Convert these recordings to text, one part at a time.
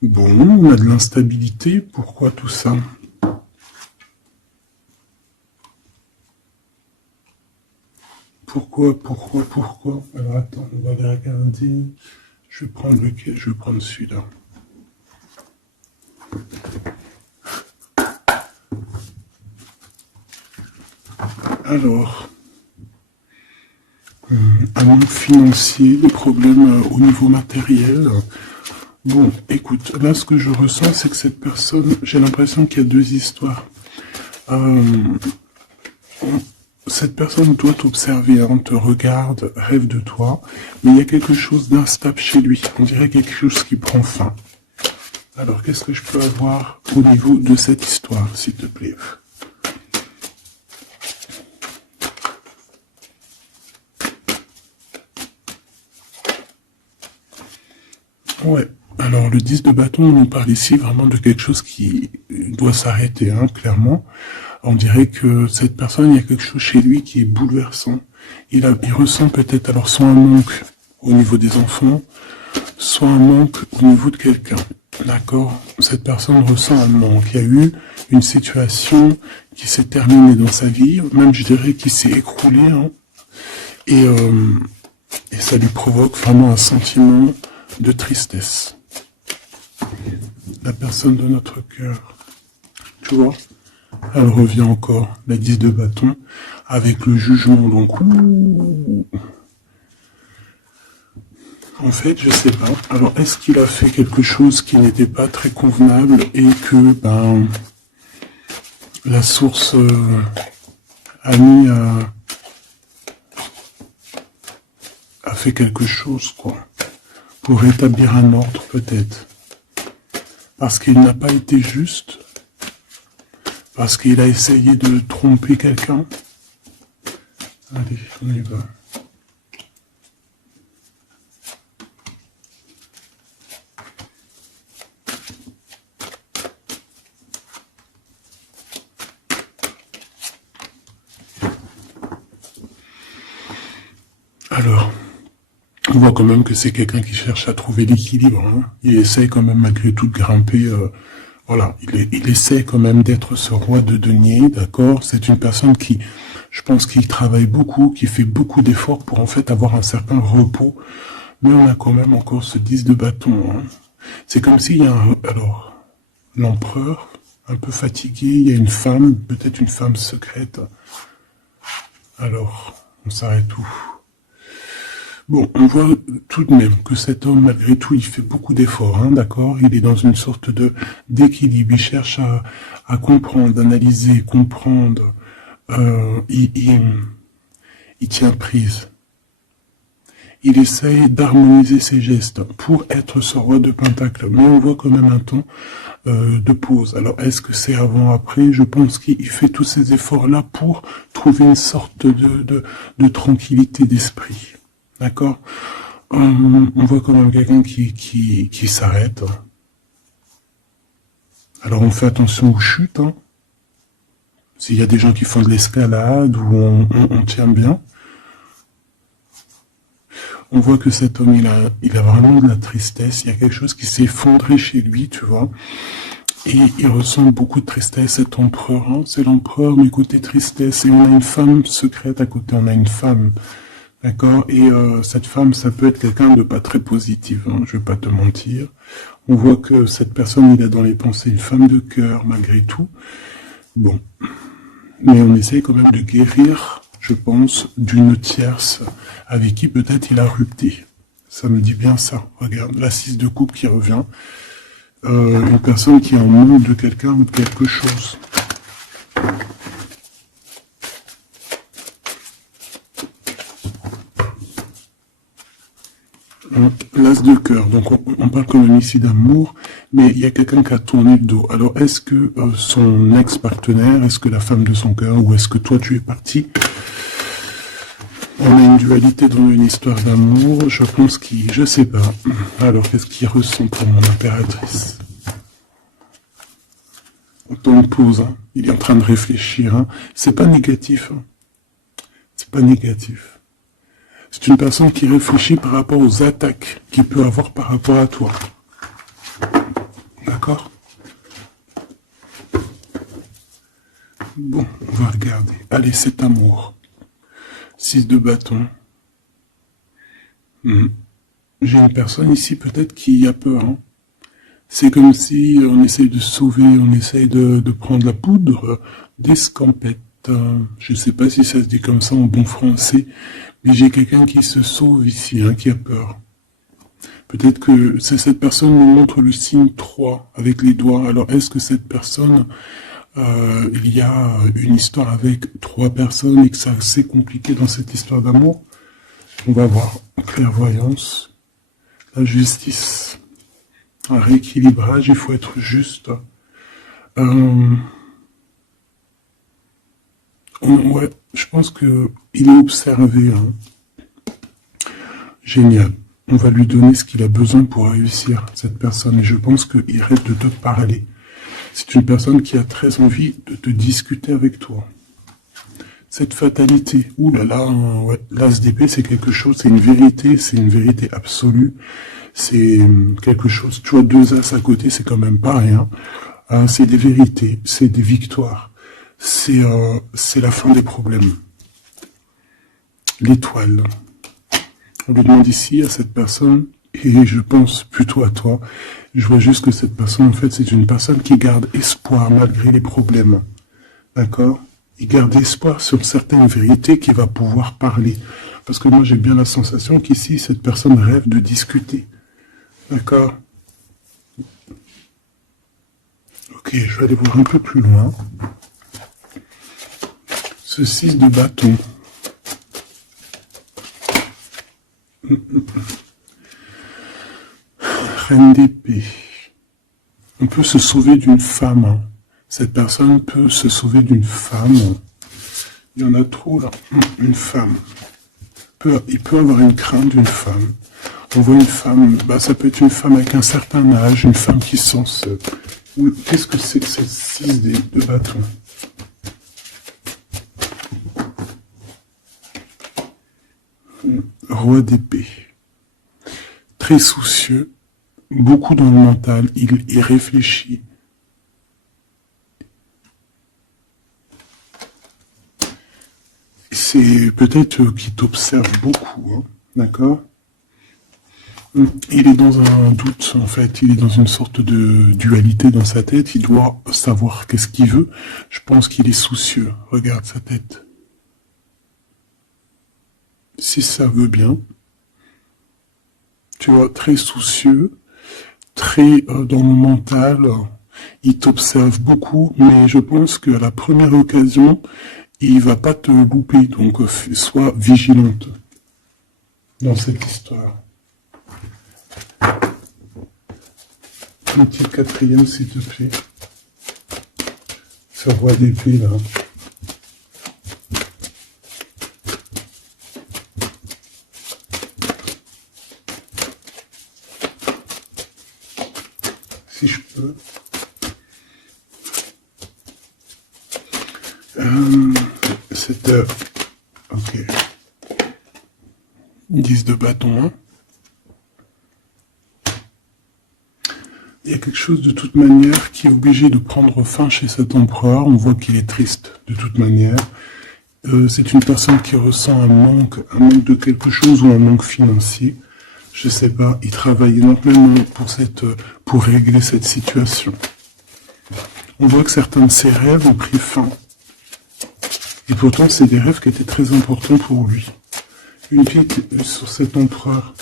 Bon, on a de l'instabilité, pourquoi tout ça? Pourquoi? Alors attends, on va les regarder. Je vais prendre lequel? Je vais prendre celui-là. Alors, un manque financier, des problèmes au niveau matériel. Bon, écoute, là ce que je ressens, c'est que cette personne, j'ai l'impression qu'il y a deux histoires. Euh, Cette personne doit t'observer, hein, te regarde, rêve de toi, mais il y a quelque chose d'instable chez lui. On dirait quelque chose qui prend fin. Alors, qu'est-ce que je peux avoir au niveau de cette histoire, s'il te plaît? Ouais. Alors, le 10 de bâton, on nous parle ici vraiment de quelque chose qui doit s'arrêter, hein, clairement. On dirait que cette personne, il y a quelque chose chez lui qui est bouleversant. Il ressent peut-être alors soit un manque au niveau des enfants, soit un manque au niveau de quelqu'un. D'accord? Cette personne ressent un manque. Il y a eu une situation qui s'est terminée dans sa vie, même je dirais qui s'est écroulée, hein, et, euh, et ça lui provoque vraiment un sentiment de tristesse. La personne de notre cœur, tu vois? Elle revient encore, la 10 de bâton, avec le jugement, donc en fait, je sais pas. Alors, est-ce qu'il a fait quelque chose qui n'était pas très convenable et que, la source a fait quelque chose, quoi, pour rétablir un ordre, peut-être. Parce qu'il n'a pas été juste, parce qu'il a essayé de tromper quelqu'un. Allez, on y va. Alors, on voit quand même que c'est quelqu'un qui cherche à trouver l'équilibre, hein. Il essaye quand même malgré tout de grimper. Voilà, il essaie quand même d'être ce roi de denier, d'accord? C'est une personne qui, je pense, qui travaille beaucoup, qui fait beaucoup d'efforts pour en fait avoir un certain repos. Mais on a quand même encore ce 10 de bâton, hein. C'est comme s'il y a alors, l'empereur, un peu fatigué, il y a une femme, peut-être une femme secrète. Alors, on s'arrête où? Bon, on voit tout de même que cet homme, malgré tout, il fait beaucoup d'efforts, hein, d'accord? Il est dans une sorte de d'équilibre, il cherche à comprendre, analyser, comprendre. Il tient prise. Il essaye d'harmoniser ses gestes pour être ce roi de Pentacle. Mais on voit quand même un temps de pause. Alors, est-ce que c'est avant, après? Je pense qu'il fait tous ces efforts-là pour trouver une sorte de tranquillité d'esprit. D'accord? On voit quand même quelqu'un qui s'arrête. Alors on fait attention aux chutes, hein. S'il y a des gens qui font de l'escalade ou on tient bien. On voit que cet homme, il a vraiment de la tristesse. Il y a quelque chose qui s'est effondré chez lui, tu vois. Et il ressent beaucoup de tristesse, cet empereur, hein. C'est l'empereur, mais côté tristesse. Et on a une femme secrète à côté, on a une femme. D'accord? Et cette femme, ça peut être quelqu'un de pas très positif, hein, je vais pas te mentir. On voit que cette personne, il a dans les pensées une femme de cœur, malgré tout. Bon. Mais on essaye quand même de guérir, je pense, d'une tierce avec qui peut-être il a rupté. Ça me dit bien ça. Regarde, la 6 de coupe qui revient. Une personne qui est en manque de quelqu'un ou de quelque chose. L'as de cœur, donc on parle quand même ici d'amour, mais il y a quelqu'un qui a tourné le dos. Alors est-ce que son ex-partenaire, est-ce que la femme de son cœur, ou est-ce que toi tu es parti? On a une dualité dans une histoire d'amour, je pense qu'il, je sais pas. Alors qu'est-ce qu'il ressent pour mon impératrice? On tombe pause, hein. Il est en train de réfléchir, hein. C'est pas négatif, hein. C'est pas négatif. C'est une personne qui réfléchit par rapport aux attaques qu'il peut avoir par rapport à toi. D'accord? Bon, on va regarder. Allez, cet amour. 6 de bâton. J'ai une personne ici peut-être qui a peur. Hein. C'est comme si on essaye de sauver, on essaye de prendre la poudre d'escampette. Je ne sais pas si ça se dit comme ça en bon français, mais j'ai quelqu'un qui se sauve ici, hein, qui a peur. Peut-être que cette personne nous montre le signe 3 avec les doigts. Alors est-ce que cette personne, il y a une histoire avec 3 personnes et que c'est assez compliqué dans cette histoire d'amour? On va voir. Clairvoyance, la justice, un rééquilibrage, il faut être juste. Ouais, je pense que il est observé. Hein. Génial. On va lui donner ce qu'il a besoin pour réussir, cette personne. Et je pense qu'il rêve de te parler. C'est une personne qui a très envie de te discuter avec toi. Cette fatalité, ouh là là, ouais, l'as d'épée, c'est quelque chose, c'est une vérité absolue. C'est quelque chose, tu vois, 2 as à côté, c'est quand même pas rien. C'est des vérités, c'est des victoires. C'est la fin des problèmes. L'étoile. On lui demande ici à cette personne, et je pense plutôt à toi, je vois juste que cette personne, en fait, c'est une personne qui garde espoir malgré les problèmes. D'accord? Il garde espoir sur certaines vérités qu'il va pouvoir parler. Parce que moi, j'ai bien la sensation qu'ici, cette personne rêve de discuter. D'accord? Ok, je vais aller voir un peu plus loin. Ce 6 de bâton. Reine d'épée. On peut se sauver d'une femme. Hein. Cette personne peut se sauver d'une femme. Il y en a trop là. Une femme. Il peut avoir une crainte d'une femme. On voit une femme, bah, ça peut être une femme avec un certain âge, une femme qui sent seule. Qu'est-ce que c'est que cette 6 de bâton? Roi d'épée. Très soucieux, beaucoup dans le mental, il réfléchit. C'est peut-être qu'il t'observe beaucoup, hein, d'accord? Il est dans un doute, en fait, il est dans une sorte de dualité dans sa tête, il doit savoir qu'est-ce qu'il veut. Je pense qu'il est soucieux, regarde sa tête. Si ça veut bien, tu vois, très soucieux, très dans le mental, il t'observe beaucoup, mais je pense qu'à la première occasion, il va pas te louper, donc sois vigilante dans cette histoire. Un petit 4e, s'il te plaît. Ce roi d'épée, là. Si je peux. Ok. 10 de bâton, hein. Il y a quelque chose de toute manière qui est obligé de prendre fin chez cet empereur. On voit qu'il est triste de toute manière. C'est une personne qui ressent un manque de quelque chose ou un manque financier. Je sais pas, il travaille énormément pour régler cette situation. On voit que certains de ses rêves ont pris fin. Et pourtant, c'est des rêves qui étaient très importants pour lui. Une pique sur cet empereur.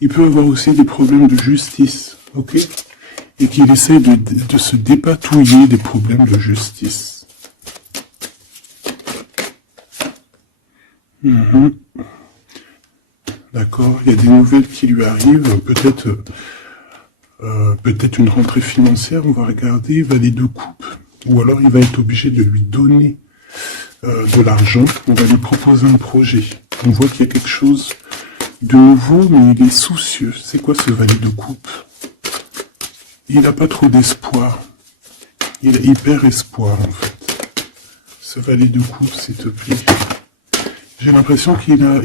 Il peut avoir aussi des problèmes de justice, ok? Et qu'il essaie de se dépatouiller des problèmes de justice. D'accord, il y a des nouvelles qui lui arrivent, peut-être une rentrée financière, on va regarder, valet de coupe. Ou alors il va être obligé de lui donner de l'argent, on va lui proposer un projet. On voit qu'il y a quelque chose de nouveau, mais il est soucieux. C'est quoi ce valet de coupe? Il n'a pas trop d'espoir. Il a hyper espoir, en fait. Ce valet de coupe, s'il te plaît. J'ai l'impression qu'il a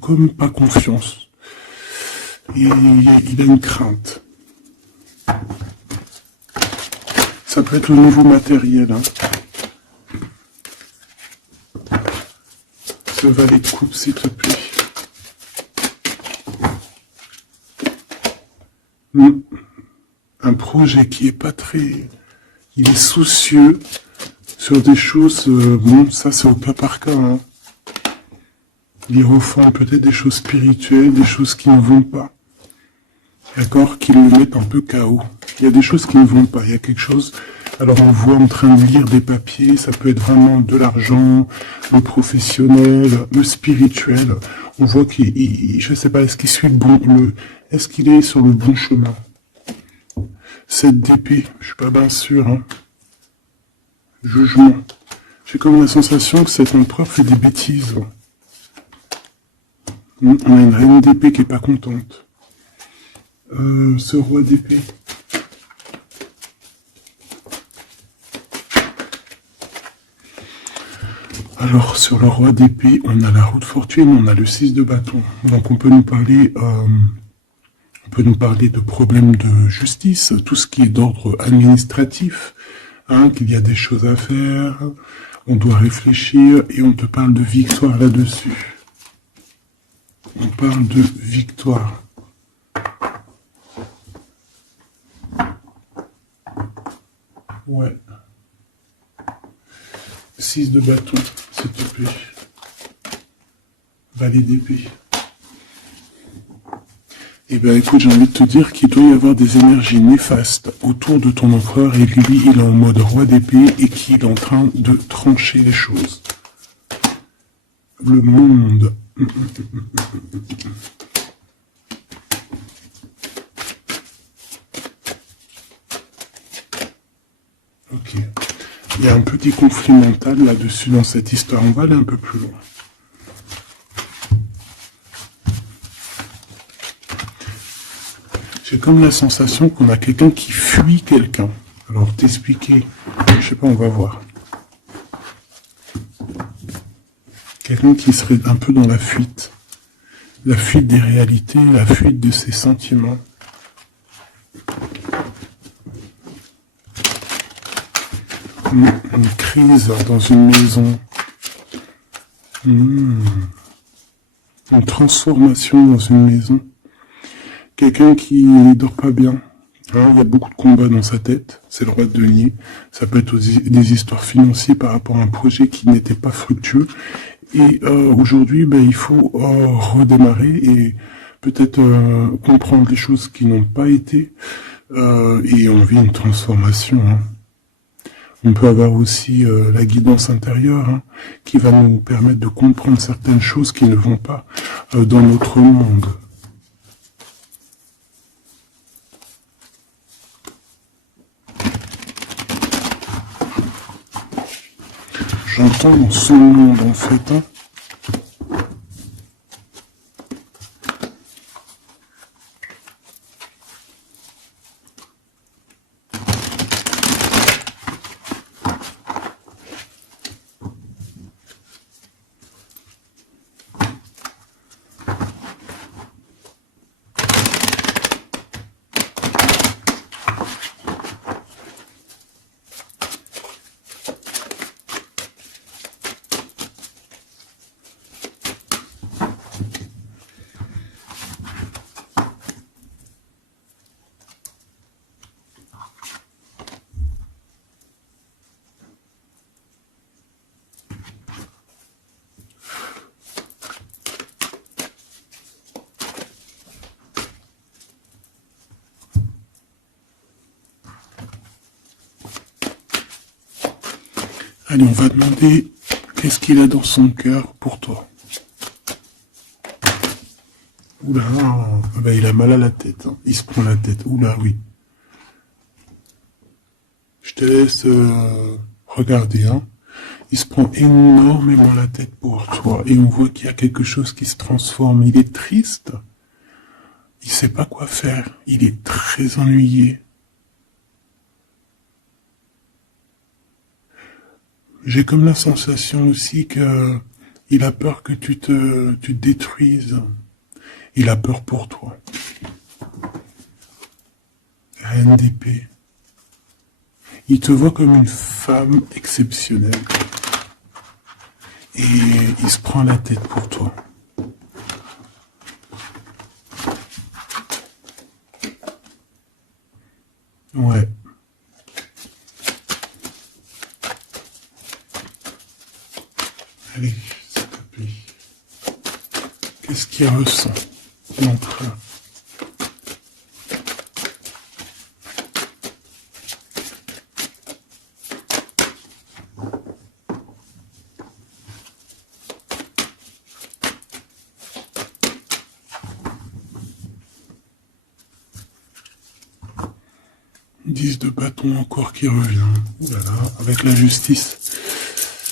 comme pas confiance. Il a une crainte. ça peut être au niveau matériel. Hein. Ce valet de coupe, s'il te plaît. Un projet qui est pas très... Il est soucieux sur des choses... bon, ça c'est au cas par cas. Hein. Il refond peut-être des choses spirituelles, des choses qui ne vont pas. D'accord, qui le mettent un peu KO. Il y a des choses qui ne vont pas. Il y a quelque chose... Alors on voit en train de lire des papiers, ça peut être vraiment de l'argent, le professionnel, le spirituel. On voit qu'il, je sais pas, est-ce qu'il suit le bon, est-ce qu'il est sur le bon chemin? Cette d'épée, je suis pas bien sûr. Hein. Jugement. J'ai comme la sensation que cet empereur fait des bêtises. On a une reine d'épée qui est pas contente. Ce roi d'épée. Alors, sur le roi d'épée, on a la roue de fortune, on a le 6 de bâton. Donc, on peut nous parler de problèmes de justice, tout ce qui est d'ordre administratif, hein, qu'il y a des choses à faire, on doit réfléchir, et on te parle de victoire là-dessus. On parle de victoire. Ouais. 6 de bâton, s'il te plaît. Valet d'épée. Eh bien, écoute, j'ai envie de te dire qu'il doit y avoir des énergies néfastes autour de ton empereur, et lui, il est en mode roi d'épée, et qu'il est en train de trancher les choses. Le monde. Ok. Il y a un petit conflit mental là-dessus dans cette histoire. On va aller un peu plus loin. J'ai comme la sensation qu'on a quelqu'un qui fuit quelqu'un. Alors, t'expliquer, je sais pas, on va voir. Quelqu'un qui serait un peu dans la fuite. La fuite des réalités, la fuite de ses sentiments. Une crise dans une maison. Une transformation dans une maison. Quelqu'un qui ne dort pas bien. Alors, il y a beaucoup de combats dans sa tête. C'est le roi de denier. Ça peut être aussi des histoires financières par rapport à un projet qui n'était pas fructueux. Et aujourd'hui, ben, il faut redémarrer et peut-être comprendre les choses qui n'ont pas été. Et on vit une transformation. Hein. On peut avoir aussi la guidance intérieure hein, qui va nous permettre de comprendre certaines choses qui ne vont pas dans notre monde. J'entends dans ce monde en fait. Hein. Allez, on va demander qu'est-ce qu'il a dans son cœur pour toi. Oula, ben il a mal à la tête. Hein. Il se prend la tête. Oula, oui. Je te laisse regarder. Hein. Il se prend énormément la tête pour toi. Et on voit qu'il y a quelque chose qui se transforme. Il est triste. Il sait pas quoi faire. Il est très ennuyé. J'ai comme la sensation aussi que il a peur que tu te détruises. Il a peur pour toi. Reine d'épée. Il te voit comme une femme exceptionnelle. Et il se prend la tête pour toi. Ouais. Allez, s'il te plaît. Qu'est-ce qu'il ressent entre eux? 10 de bâton encore qui revient. Ouh là là, avec la justice.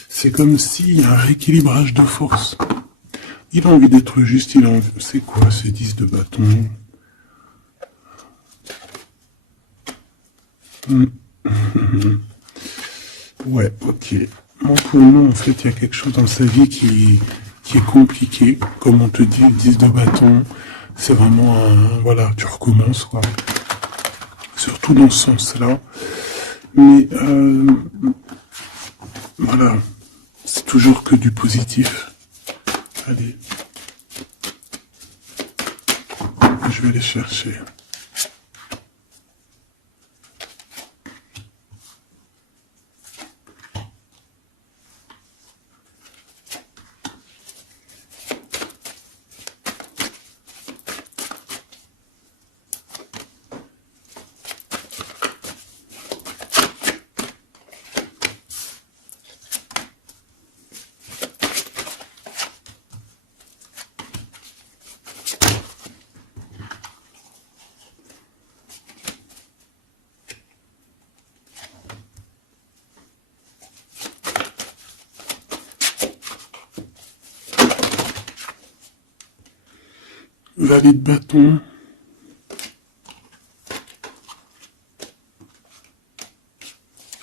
C'est comme s'il y a un rééquilibrage de force. Il a envie d'être juste, il a envie... C'est quoi ces 10 de bâton? Ouais, ok. Moi, pour nous, en fait, il y a quelque chose dans sa vie qui est compliqué. Comme on te dit, 10 de bâton, c'est vraiment un... Voilà, tu recommences, quoi. Surtout dans ce sens-là. Mais, voilà, c'est toujours que du positif. Allez. Je vais les chercher. Valet de bâton.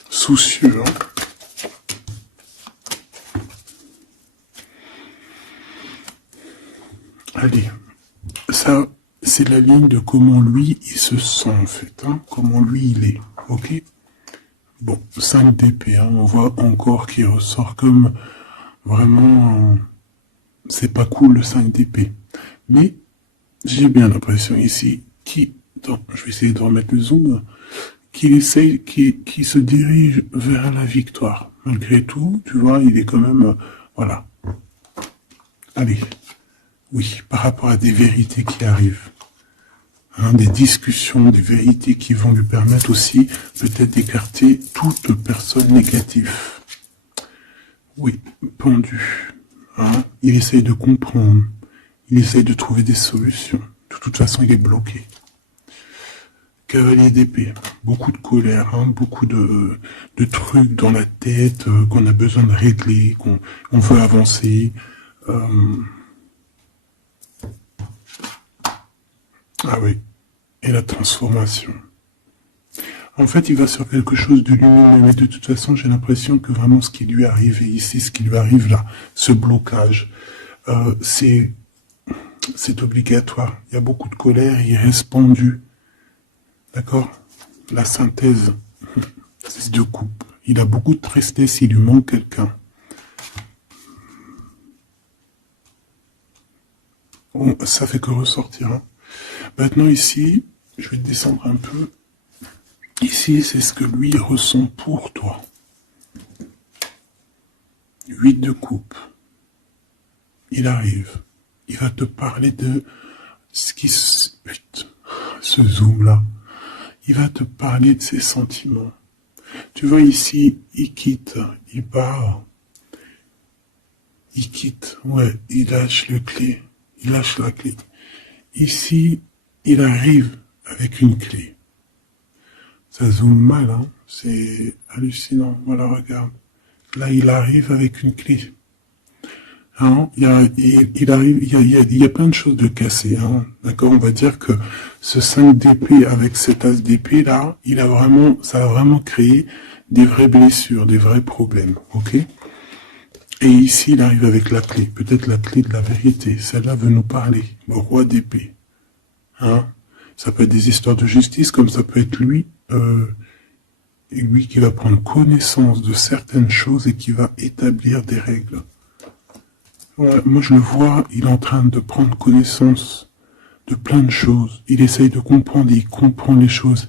Soucieux. Allez. Ça, c'est la ligne de comment lui, il se sent, en fait. Hein, comment lui, il est. Ok? Bon, 5 d'épée. Hein, on voit encore qu'il ressort comme vraiment... c'est pas cool, le 5 d'épée. Mais... j'ai bien l'impression ici je vais essayer de remettre le zoom, qu'il se dirige vers la victoire. Malgré tout, tu vois, il est quand même, voilà. Allez, oui, par rapport à des vérités qui arrivent, hein, des discussions, des vérités qui vont lui permettre aussi peut-être d'écarter toute personne négative. Oui, pendu, hein, il essaye de comprendre. Il essaye de trouver des solutions. De toute façon, il est bloqué. Cavalier d'épée. Beaucoup de colère, hein, beaucoup de trucs dans la tête qu'on a besoin de régler, qu'on veut avancer. Ah oui. Et la transformation. En fait, il va sur quelque chose de lumineux, mais de toute façon, j'ai l'impression que vraiment ce qui lui arrive ici, ce qui lui arrive là, ce blocage, c'est obligatoire. Il y a beaucoup de colère, il reste pendu. D'accord? La synthèse, c'est de coupe. Il a beaucoup de tristesse, il lui manque quelqu'un. Bon, ça fait que ressortir. Hein. Maintenant ici, je vais descendre un peu. Ici, c'est ce que lui ressent pour toi. 8 de coupe. Il arrive. Il va te parler de ce qui se... ce zoom-là. Il va te parler de ses sentiments. Tu vois ici, il quitte, il part. Il quitte, ouais, il lâche le clé. Il lâche la clé. Ici, il arrive avec une clé. Ça zoome mal, hein. C'est hallucinant. Voilà, regarde. Là, il arrive avec une clé. Hein, il y a plein de choses de cassées. Hein, d'accord, on va dire que ce 5 d'épée avec cet as d'épée là, ça a vraiment créé des vraies blessures, des vrais problèmes. Ok. Et ici, il arrive avec la clé, peut-être la clé de la vérité. Celle-là veut nous parler. Le roi d'épée. Hein, ça peut être des histoires de justice, comme ça peut être lui. lui qui va prendre connaissance de certaines choses et qui va établir des règles. Ouais, moi je le vois, il est en train de prendre connaissance de plein de choses. Il essaye de comprendre et il comprend les choses.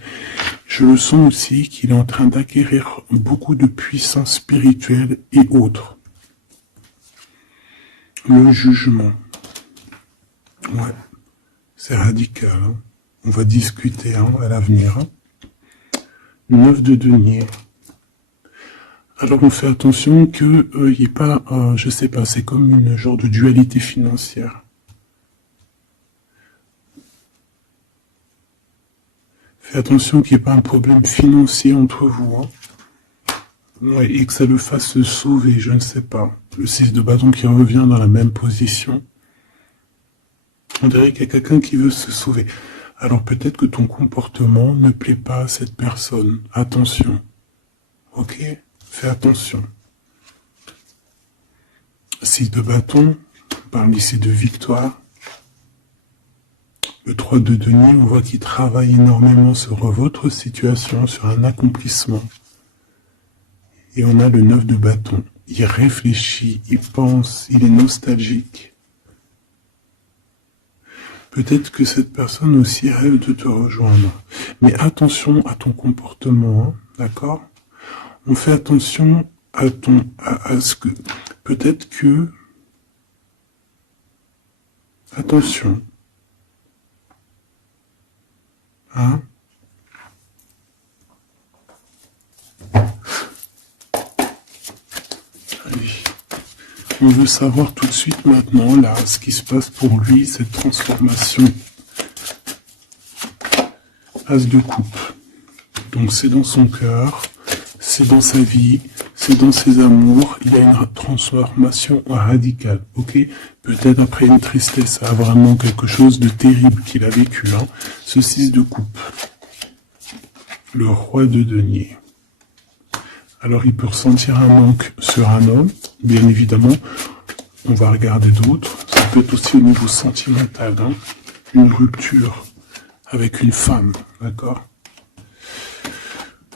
Je le sens aussi qu'il est en train d'acquérir beaucoup de puissance spirituelle et autres. Le jugement. Ouais, c'est radical. Hein. On va discuter à l'avenir. Hein. 9 de denier. Alors on fait attention qu'il n'y ait pas, je sais pas, c'est comme une genre de dualité financière. Fais attention qu'il n'y ait pas un problème financier entre vous. Hein. Ouais, et que ça le fasse se sauver, je ne sais pas. Le 6 de bâton qui revient dans la même position. On dirait qu'il y a quelqu'un qui veut se sauver. Alors peut-être que ton comportement ne plaît pas à cette personne. Attention. Ok? Fais attention. 6 de bâton, on parle ici de victoire. Le 3 de denier, on voit qu'il travaille énormément sur votre situation, sur un accomplissement. Et on a le 9 de bâton. Il réfléchit, il pense, il est nostalgique. Peut-être que cette personne aussi rêve de te rejoindre. Mais attention à ton comportement, hein, d'accord? On fait attention à ce que... Peut-être que... Attention. Hein? Allez. On veut savoir tout de suite maintenant, là, ce qui se passe pour lui, cette transformation. As de coupe. Donc c'est dans son cœur, c'est dans sa vie, c'est dans ses amours, il y a une transformation radicale, ok? Peut-être après une tristesse, à vraiment quelque chose de terrible qu'il a vécu, hein. Ce 6 de coupe. Le roi de denier. Alors il peut ressentir un manque sur un homme, bien évidemment, on va regarder d'autres. Ça peut être aussi au niveau sentimental, hein, une rupture avec une femme, d'accord?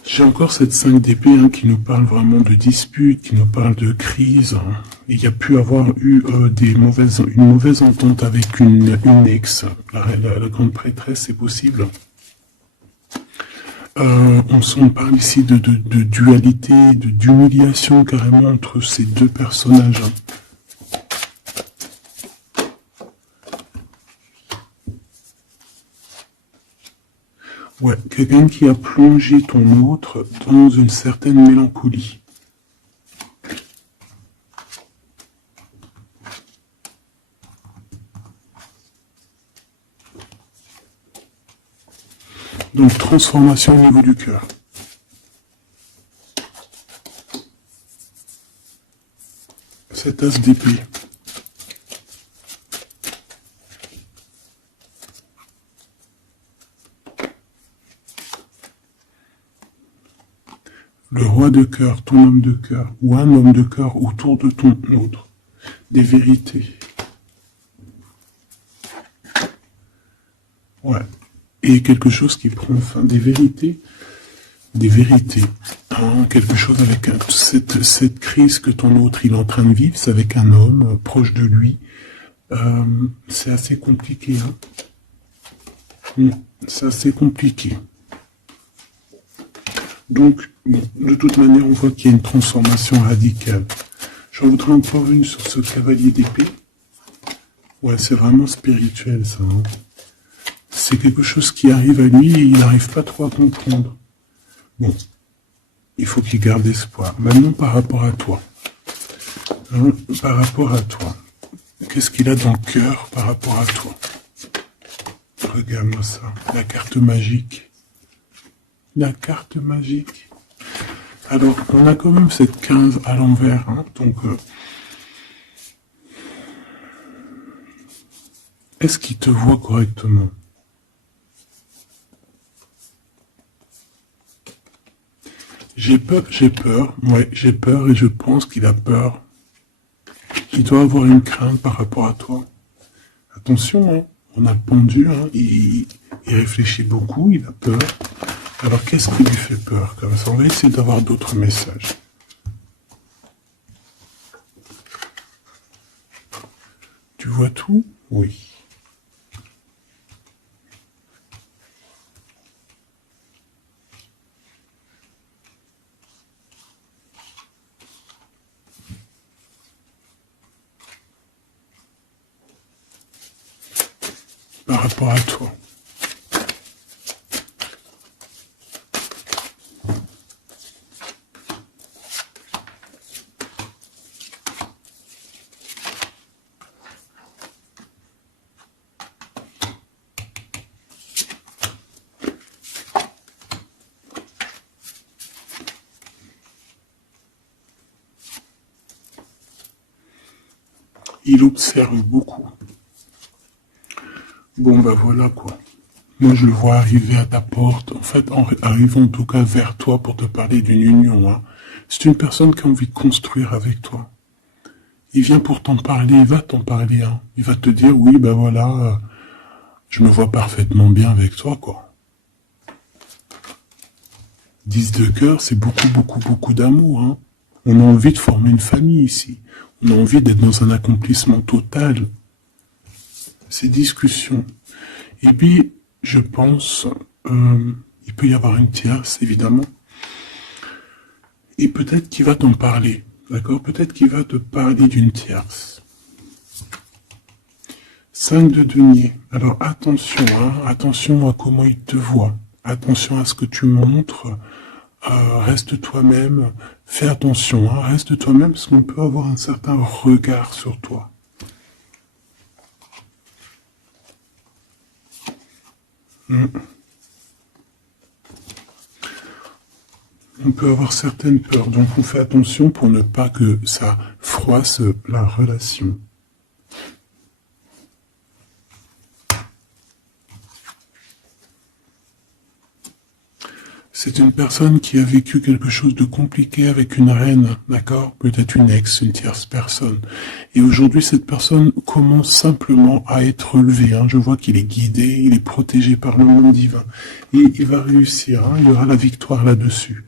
J'ai encore cette 5 d'épée hein, qui nous parle vraiment de dispute, qui nous parle de crise. Hein. Il y a pu avoir eu une mauvaise entente avec une ex, la grande prêtresse, c'est possible. On parle ici de dualité, d'humiliation carrément entre ces deux personnages. Ouais, quelqu'un qui a plongé ton autre dans une certaine mélancolie. Donc, transformation au niveau du cœur. Cet as d'épée. Le roi de cœur, ton homme de cœur, ou un homme de cœur autour de ton autre. Des vérités. Ouais. Et quelque chose qui prend fin. Des vérités. Hein, quelque chose avec cette crise que ton autre il est en train de vivre, c'est avec un homme proche de lui. C'est assez compliqué. Hein. C'est assez compliqué. Donc, bon, de toute manière, on voit qu'il y a une transformation radicale. J'en voudrais encore une sur ce cavalier d'épée. Ouais, c'est vraiment spirituel, ça. Hein. C'est quelque chose qui arrive à lui et il n'arrive pas trop à comprendre. Bon, il faut qu'il garde espoir. Maintenant, par rapport à toi. Hein, par rapport à toi. Qu'est-ce qu'il a dans le cœur par rapport à toi? Regarde-moi ça. La carte magique. La carte magique. Alors, on a quand même cette 15 à l'envers. Hein, donc, est-ce qu'il te voit correctement? J'ai peur, ouais, j'ai peur et je pense qu'il a peur. Il doit avoir une crainte par rapport à toi. Attention, hein, on a le pendu, hein, il réfléchit beaucoup, il a peur. Alors, qu'est-ce qui lui fait peur comme ça? On va essayer d'avoir d'autres messages. Tu vois tout? Oui. Par rapport à toi. Il observe beaucoup. Bon, bah voilà quoi. Moi, je le vois arriver à ta porte, en fait, arrivant en tout cas vers toi pour te parler d'une union. Hein. C'est une personne qui a envie de construire avec toi. Il vient pour t'en parler, il va t'en parler. Hein. Il va te dire, oui, bah voilà, je me vois parfaitement bien avec toi, quoi. 10 de cœur, c'est beaucoup, beaucoup, beaucoup d'amour. Hein. On a envie de former une famille ici. On a envie d'être dans un accomplissement total. Ces discussions. Et puis, je pense, il peut y avoir une tierce, évidemment. Et peut-être qu'il va t'en parler. D'accord? Peut-être qu'il va te parler d'une tierce. 5 de denier. Alors attention, hein, attention à comment il te voit. Attention à ce que tu montres. Reste toi-même. Fais attention, hein, reste toi-même parce qu'on peut avoir un certain regard sur toi. On peut avoir certaines peurs, donc on fait attention pour ne pas que ça froisse la relation. C'est une personne qui a vécu quelque chose de compliqué avec une reine, d'accord? Peut-être une ex, une tierce personne. Et aujourd'hui, cette personne commence simplement à être relevée. Hein. Je vois qu'il est guidé, il est protégé par le monde divin. Et il va réussir, hein. Il y aura la victoire là-dessus.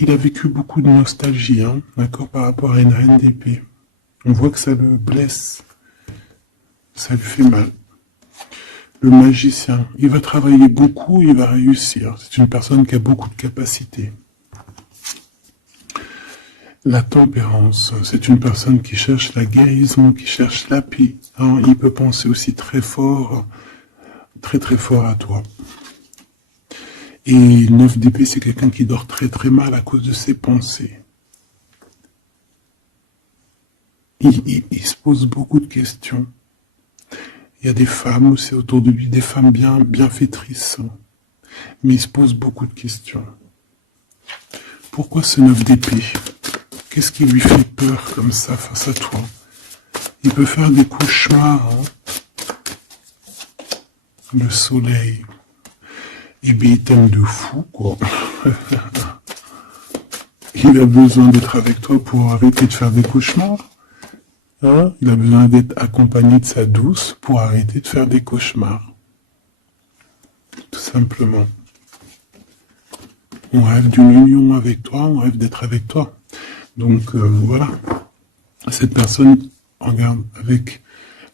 Il a vécu beaucoup de nostalgie, hein, d'accord, par rapport à une reine d'épée. On voit que ça le blesse. Ça lui fait mal. Le magicien, il va travailler beaucoup, il va réussir. C'est une personne qui a beaucoup de capacités. La tempérance, c'est une personne qui cherche la guérison, qui cherche la paix. Hein, il peut penser aussi très fort, très très fort à toi. Et 9 d'épée, c'est quelqu'un qui dort très très mal à cause de ses pensées. Il se pose beaucoup de questions. Il y a des femmes aussi autour de lui, des femmes bienfaitrices. Mais il se pose beaucoup de questions. Pourquoi ce 9 d'épée? Qu'est-ce qui lui fait peur comme ça face à toi? Il peut faire des cauchemars. Hein. Le soleil. Et bien, il t'aime de fou, quoi. Il a besoin d'être avec toi pour arrêter de faire des cauchemars. Hein? Il a besoin d'être accompagné de sa douce pour arrêter de faire des cauchemars. Tout simplement. On rêve d'une union avec toi, on rêve d'être avec toi. Donc voilà. Cette personne, regarde, avec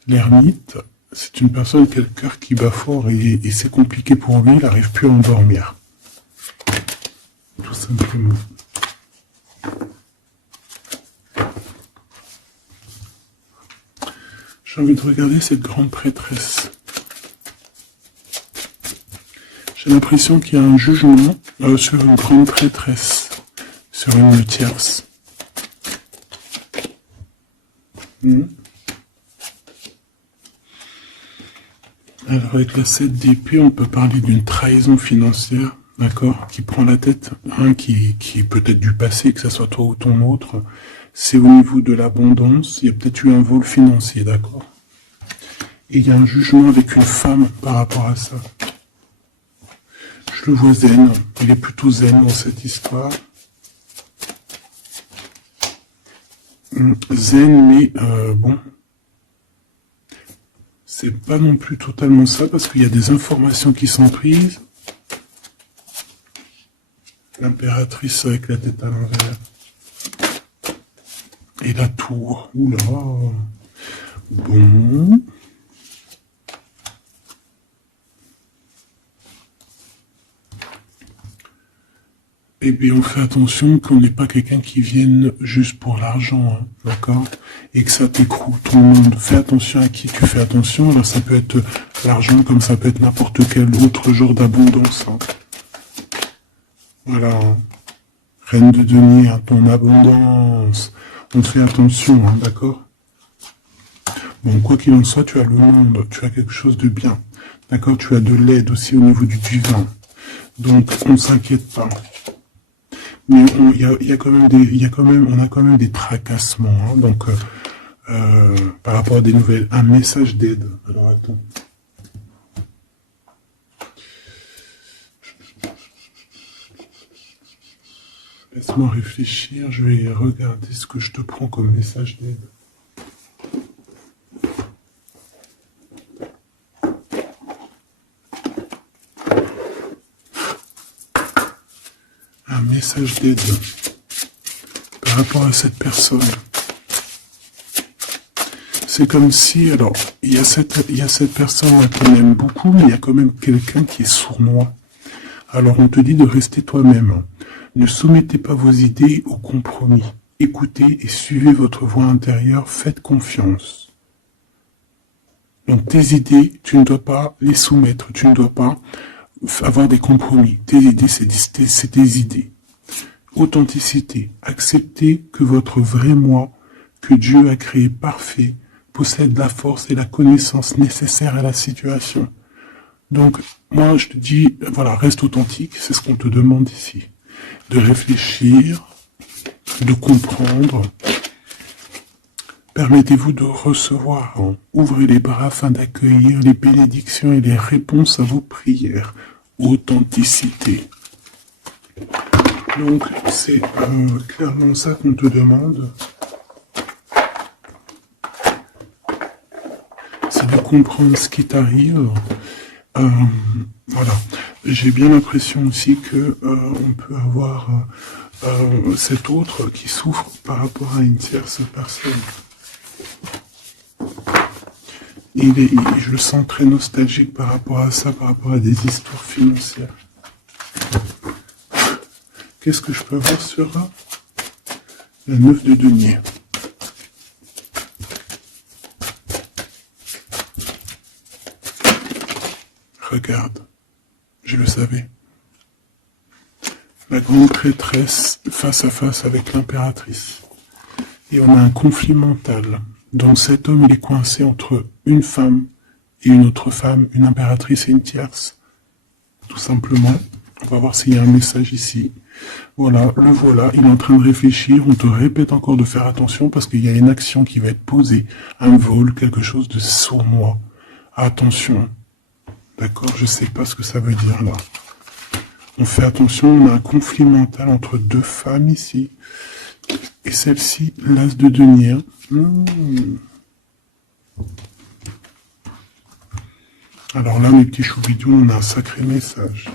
l'ermite, c'est une personne qui a le cœur qui bat fort et c'est compliqué pour lui, il n'arrive plus à endormir. Tout simplement. J'ai envie de regarder cette grande prêtresse. J'ai l'impression qu'il y a un jugement sur une grande prêtresse, sur une tierce. Alors avec la 7 d'épée, on peut parler d'une trahison financière, d'accord, qui prend la tête, hein, qui est peut-être du passé, que ce soit toi ou ton autre. C'est au niveau de l'abondance, il y a peut-être eu un vol financier, d'accord. Et il y a un jugement avec une femme par rapport à ça. Je le vois zen, il est plutôt zen dans cette histoire. Zen, mais bon, c'est pas non plus totalement ça, parce qu'il y a des informations qui sont prises. L'impératrice avec la tête à l'envers. Et la tour. Oula. Bon. Et bien on fait attention qu'on n'ait pas quelqu'un qui vienne juste pour l'argent, hein, d'accord? Et que ça t'écroule tout le monde. Fais attention à qui tu fais attention. Alors ça peut être l'argent comme ça peut être n'importe quel autre genre d'abondance. Hein. Voilà. Hein. Reine de denier, hein, ton abondance. On fait attention, hein, d'accord? Bon, quoi qu'il en soit, tu as le monde, tu as quelque chose de bien. D'accord? Tu as de l'aide aussi au niveau du divin. Donc, on ne s'inquiète pas. Mais on a quand même des tracassements, hein, donc par rapport à des nouvelles, un message d'aide. Alors attends. Laisse-moi réfléchir, je vais regarder ce que je te prends comme message d'aide. Un message d'aide par rapport à cette personne. C'est comme si, alors, il y a cette personne qu'on aime beaucoup, mais il y a quand même quelqu'un qui est sournois. Alors on te dit de rester toi-même. Ne soumettez pas vos idées au compromis. Écoutez et suivez votre voix intérieure, faites confiance. Donc tes idées, tu ne dois pas les soumettre, tu ne dois pas avoir des compromis. Tes idées, c'est tes idées. Authenticité. Acceptez que votre vrai moi, que Dieu a créé parfait, possède la force et la connaissance nécessaires à la situation. Donc, moi, je te dis, voilà, reste authentique, c'est ce qu'on te demande ici. De réfléchir, de comprendre. Permettez-vous de recevoir. Ouvrez les bras afin d'accueillir les bénédictions et les réponses à vos prières. Authenticité. Donc, c'est clairement ça qu'on te demande. C'est de comprendre ce qui t'arrive. Voilà. J'ai bien l'impression aussi que on peut avoir cet autre qui souffre par rapport à une tierce personne. Je le sens très nostalgique par rapport à ça, par rapport à des histoires financières. Qu'est-ce que je peux avoir sur la 9 de denier? Regarde, je le savais. La grande prêtresse face à face avec l'impératrice. Et on a un conflit mental. Donc cet homme, il est coincé entre une femme et une autre femme, une impératrice et une tierce. Tout simplement. On va voir s'il y a un message ici. Voilà, le voilà, il est en train de réfléchir. On te répète encore de faire attention parce qu'il y a une action qui va être posée. Un vol, quelque chose de sournois. Attention. D'accord, je sais pas ce que ça veut dire là. On fait attention, on a un conflit mental entre deux femmes ici. Et celle-ci, l'as de denier. Alors là, mes petits choubidous, on a un sacré message.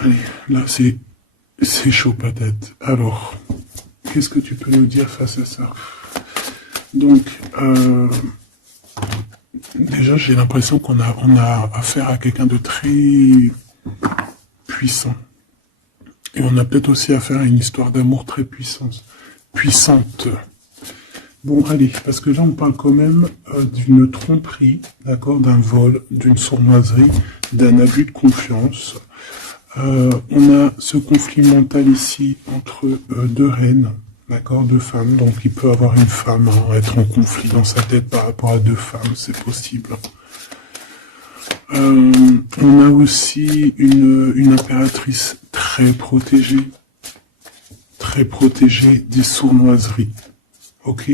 Allez, là c'est chaud patate. Alors, qu'est-ce que tu peux nous dire face à ça? Donc, déjà j'ai l'impression qu'on a affaire à quelqu'un de très puissant. Et on a peut-être aussi affaire à une histoire d'amour très puissante. Bon, allez, parce que là, on parle quand même d'une tromperie, d'accord, d'un vol, d'une sournoiserie, d'un abus de confiance. On a ce conflit mental ici entre deux reines, d'accord, deux femmes. Donc, il peut avoir une femme, hein, être en conflit dans sa tête par rapport à deux femmes, c'est possible. On a aussi une impératrice très protégée des sournoiseries. Ok?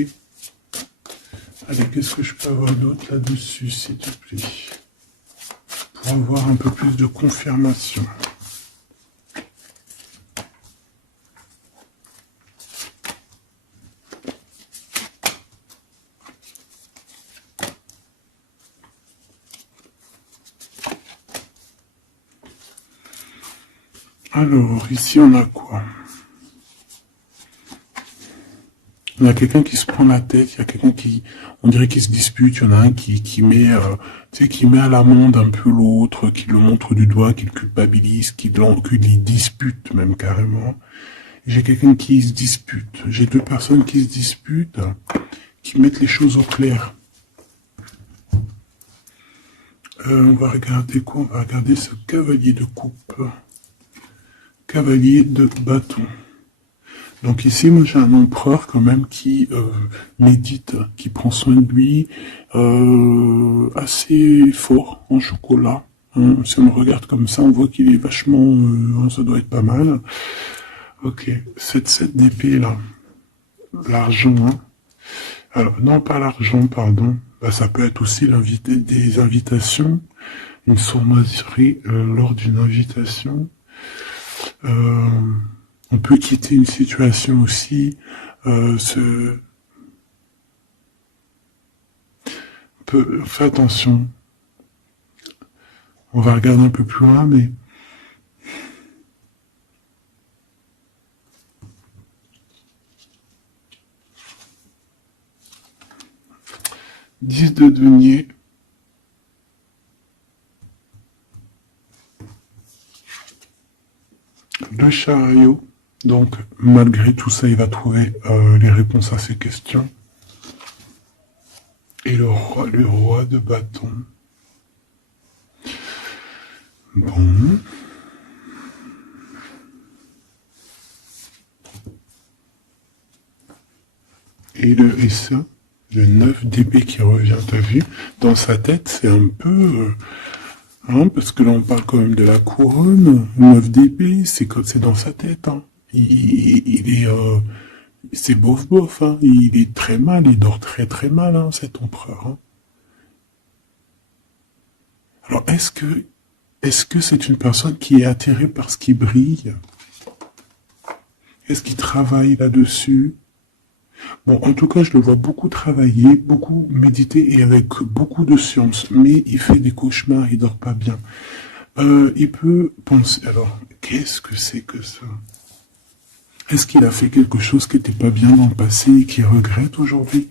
Allez, qu'est-ce que je peux avoir d'autre là-dessus, s'il te plaît? pour avoir un peu plus de confirmation. Alors, ici, on a quoi? Il y a quelqu'un qui se prend la tête, il y a quelqu'un qui, on dirait qu'il se dispute, il y en a un qui met, tu sais, qui met à l'amende un peu l'autre, qui le montre du doigt, qui le culpabilise, qui les dispute même carrément. J'ai quelqu'un qui se dispute. J'ai deux personnes qui se disputent, qui mettent les choses au clair. On va regarder quoi? On va regarder ce cavalier de coupe. Cavalier de bâton. Donc ici, moi j'ai un empereur quand même qui médite, qui prend soin de lui, assez fort en chocolat. Hein. Si on le regarde comme ça, on voit qu'il est vachement... ça doit être pas mal. Ok, cette 7 d'épée là, l'argent. Hein. Alors, non pas l'argent, pardon. Bah, ça peut être aussi des invitations, une sournoiserie lors d'une invitation. On peut quitter une situation aussi, faire attention. On va regarder un peu plus loin, mais Dix de denier. Le chariot. Donc, malgré tout ça, il va trouver les réponses à ses questions. Et le roi de bâton. Bon. Et ça, le 9 d'épée qui revient, t'as vu? Dans sa tête, c'est un peu... hein, parce que là, on parle quand même de la couronne. Le 9 d'épée, c'est dans sa tête. Hein. Il est... c'est bof, hein. Il est très mal, il dort très très mal, hein, cet empereur. Hein. Alors, est-ce que c'est une personne qui est attirée par ce qui brille? Est-ce qu'il travaille là-dessus? Bon, en tout cas, je le vois beaucoup travailler, beaucoup méditer et avec beaucoup de science, mais il fait des cauchemars, il dort pas bien. Il peut penser... Alors, qu'est-ce que c'est que ça? Est-ce qu'il a fait quelque chose qui n'était pas bien dans le passé et qu'il regrette aujourd'hui?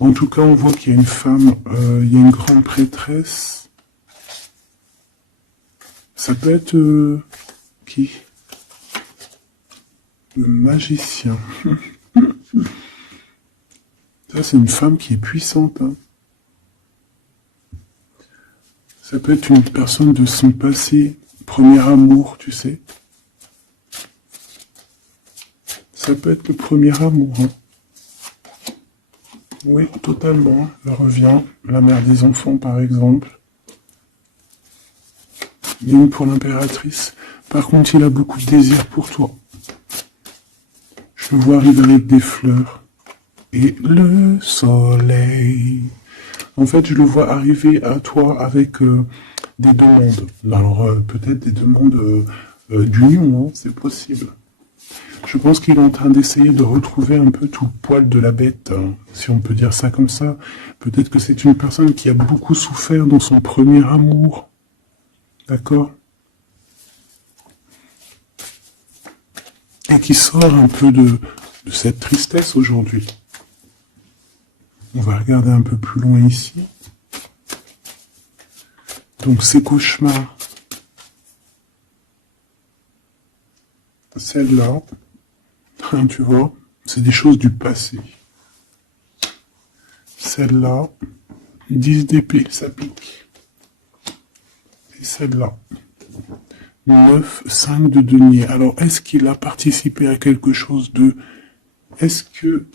En tout cas, on voit qu'il y a une femme, il y a une grande prêtresse. Ça peut être... qui? Le magicien. Ça, c'est une femme qui est puissante. Hein. Ça peut être une personne de son passé, premier amour, tu sais. Ça peut être le premier amour. Hein. Oui, totalement. Elle revient. La mère des enfants, par exemple. Il y a une pour l'impératrice. Par contre, il a beaucoup de désir pour toi. Je le vois arriver avec des fleurs. Et le soleil. En fait, je le vois arriver à toi avec des demandes. Alors, peut-être des demandes d'union, hein, c'est possible. Je pense qu'il est en train d'essayer de retrouver un peu tout le poil de la bête, hein, si on peut dire ça comme ça. Peut-être que c'est une personne qui a beaucoup souffert dans son premier amour. D'accord? Et qui sort un peu de cette tristesse aujourd'hui. On va regarder un peu plus loin ici. Donc ces cauchemars. Celle-là, hein, tu vois, c'est des choses du passé. Celle-là, 10 d'épée, ça pique. Et celle-là, 9, 5 de denier. Alors, est-ce qu'il a participé à quelque chose de... Est-ce que...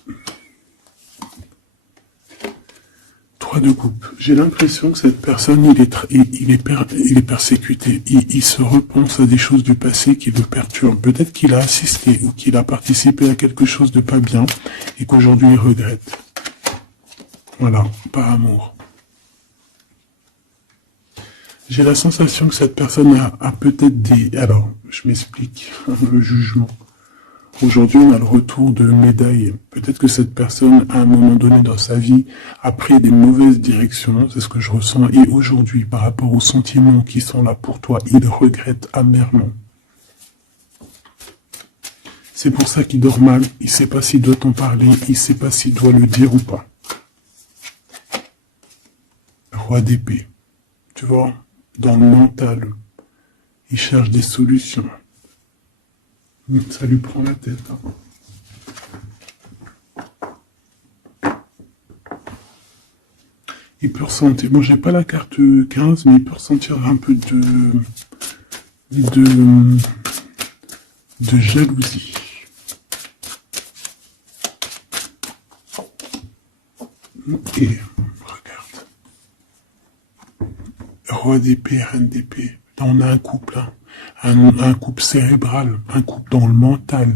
3 de coupe. J'ai l'impression que cette personne, il est persécuté. Il se repense à des choses du passé qui le perturbent. Peut-être qu'il a assisté ou qu'il a participé à quelque chose de pas bien et qu'aujourd'hui il regrette. Voilà, par amour. J'ai la sensation que cette personne a peut-être des... Alors, je m'explique, le jugement. Aujourd'hui, on a le retour de médaille. Peut-être que cette personne, à un moment donné dans sa vie, a pris des mauvaises directions, c'est ce que je ressens. Et aujourd'hui, par rapport aux sentiments qui sont là pour toi, il regrette amèrement. C'est pour ça qu'il dort mal. Il ne sait pas s'il doit t'en parler. Il ne sait pas s'il doit le dire ou pas. Roi d'épée. Tu vois, dans le mental, il cherche des solutions. Ça lui prend la tête. Il peut ressentir, bon j'ai pas la carte 15, mais il peut ressentir un peu de jalousie. Et regarde. Roi d'épée, reine d'épée. On a un couple, hein. Un couple cérébral, un couple dans le mental,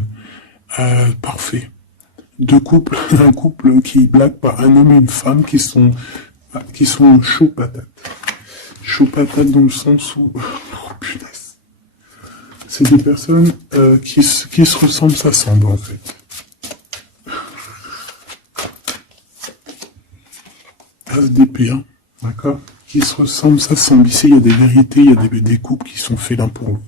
parfait. Deux couples, un couple qui blague pas, un homme et une femme qui sont chauds patates. Chauds patates dans le sens où, oh punaise. C'est des personnes qui se ressemblent, s'assemblent en fait. As d'épée, hein, d'accord? Qui se ressemblent, s'assemblent. Ici, il y a des vérités, il y a des couples qui sont faits l'un pour l'autre.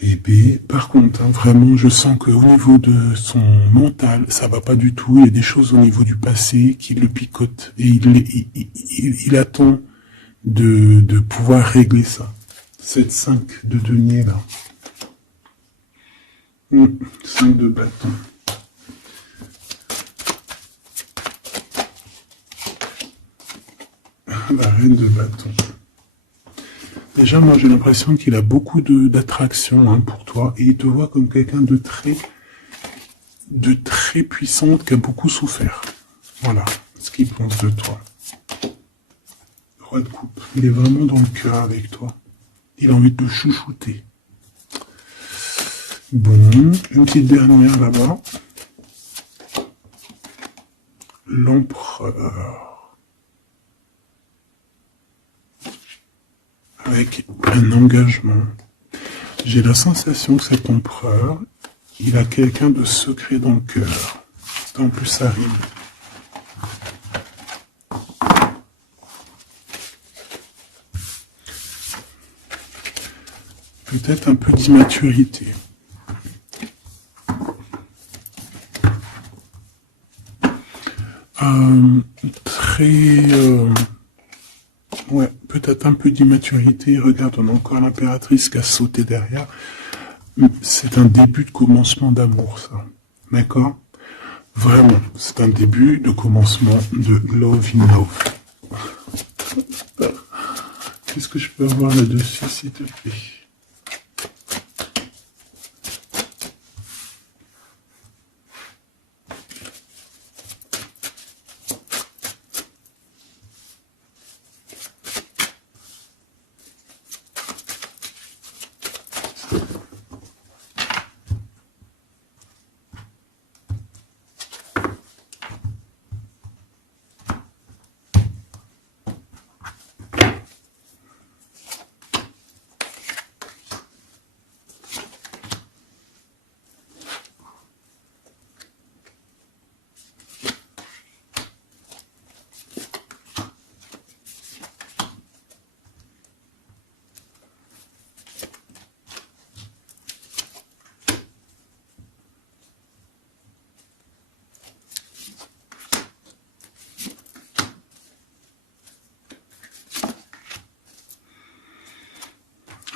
Et B, par contre, hein, vraiment, je sens qu'au niveau de son mental, ça va pas du tout. Il y a des choses au niveau du passé qui le picotent. Et il attend de pouvoir régler ça. Cette 5 de denier, là. 5 de bâton. La reine de bâton. Déjà, moi, j'ai l'impression qu'il a beaucoup d'attraction hein, pour toi. Et il te voit comme quelqu'un de très puissante, qui a beaucoup souffert. Voilà ce qu'il pense de toi. Roi de coupe. Il est vraiment dans le cœur avec toi. Il a envie de te chouchouter. Bon, une petite dernière là-bas. L'empereur. Avec un engagement. J'ai la sensation que cet empereur, il a quelqu'un de secret dans le cœur. En plus, ça rime. Peut-être un peu d'immaturité. Ouais, peut-être un peu d'immaturité. Regarde, on a encore l'impératrice qui a sauté derrière. C'est un début de commencement d'amour, ça. D'accord? Vraiment, c'est un début de commencement de love in love. Qu'est-ce que je peux avoir là-dessus, s'il te plaît?